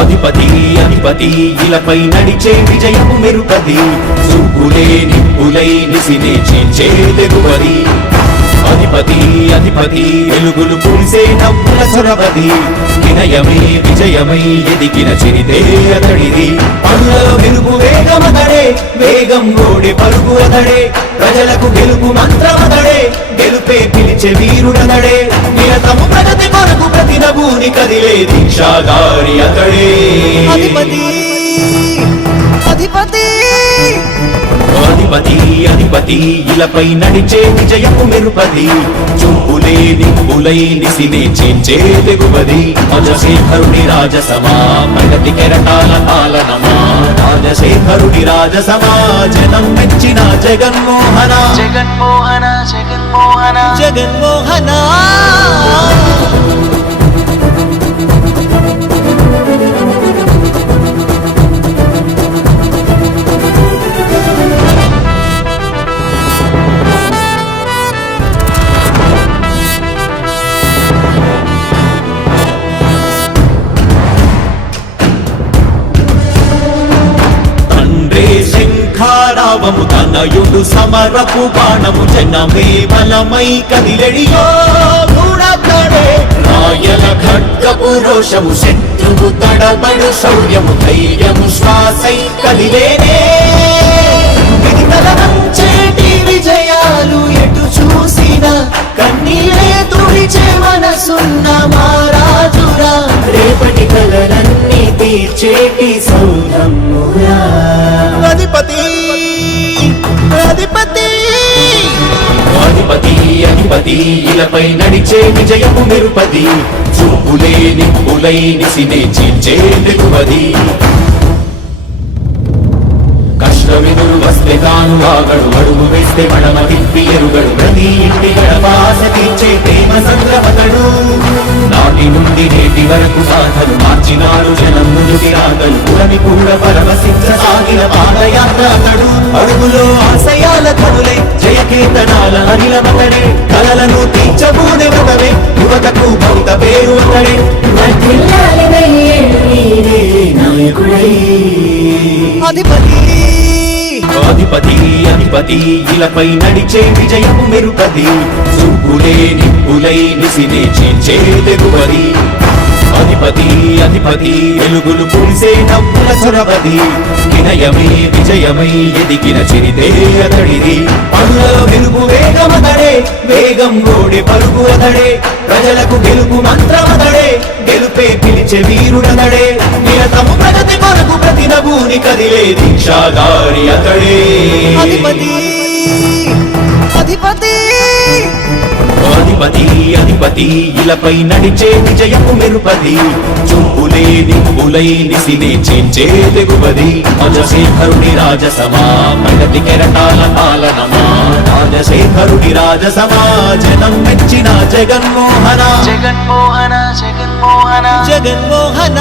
అధిపతి అధిపతి ఇలపై నడిచే విజయము మెరుపది చూపులే నిప్పులై నిసినే చేంచే తెగువది. అధిపతి అధిపతి వెలుగులు పులిసే నవ్వుల చొరవది. వినయమై విజయమై ఎదిగిన చిరిదే అతడిది. పనులలో వెలుగు వేగమతడే వేగం ఓడి పరుగు అతడే. ప్రజలకు గెలుపు మంత్రమతడే గెలుపే పిలిచే వీరుడతడే. నిరతము ప్రజ నభూని కదిలే దీక్షాగారి అతడే. అధిపతి అధిపతి. అధిపతి అధిపతి ఇలపై నడిచే విజయపు మెరుపది చూపులే నిప్పులై నిసినే చేంచే తెగువది. రాజశేఖరుడి రాజసమా ప్రగతి కెరటాల పాలనమా? రాజశేఖరుడి రాజసమా జనం మెచ్చిన జగన్మోహన. జగన్మోహన జగన్మోహన. జగన్మోహన. శంఖారావము తనయుడు సమరపు బాణము జనమే బలమై కదిలెడియో గూఢతడే రాయల ఖడ్గపు రోషము శత్రువు తడబడు శౌర్యము ధైర్యము శ్వాసై కదిలేనే. ఇది కలవంచేటి విజయాలు ఎటు చూసిన కన్నీలే తుడిచే మనసున్న మారాజురా రేపటి కలలన్నీ తీర్చేటి సౌధమురా. అధిపతి అధిపతి! అధిపతి ఇలపై నడిచే విజయము నిరుపది. చూపులే నిప్పులై నిసినే చీల్చే తెగువది కష్టవిధులు వస్తే తాను ఆగడు అడుగు వేస్తే మడమ తిప్పి ఎరుగడు. ప్రతి ఇంటి గడపాస తీర్చే ప్రేమ సంద్రమతడు నాటి నుండి నేటి వరకు సాధలు మార్చినాడు జనం ముందుకి రాగలు పురమి కూడా పరవశించ సాగిన పాదయాత్ర అతడు. అడుగులో ఆశయాల కనులే జయకేతనాల అనిలమతడే కలలను తీర్చబూనే వ్రతమే యువతకు భౌత పేరు అతడే అధిపతి. అధిపతి అధిపతి ఇలపై నడిచే విజయము మెరుపది చూపులే నిప్పులై నిసినే చేంచే తెగువది. అధిపతి అధిపతి వెలుగులు పులిసే నవ్వుల చొరవది వినయమే విజయమై ఎదిగిన చిరితే అతడిది. పనులలో వెలుగు వేగమతడే వేగం గోడి పరుగు అతడే. ప్రజలకు గెలుపు మంత్రమతడే గెలుపే పిలిచే వీరుడతడే నిరతము ప్రగతి కొరకు ప్రతి నభూని కదిలే దీక్షాదారి అతడే. అధిపతి అధిపతి అధిపతి అధిపతి ఇలపై నడిచే విజయపు మెరుపది చూపులే నిప్పులై నిసినే చేంచే తెగువది రాజశేఖరుడి రాజసమా ప్రగతి కెరటాల పాలనమా? రాజశేఖరుడి రాజసమా జనం మెచ్చిన జగన్మోహన. జగన్మోహన జగన్మోహన. జగన్మోహన.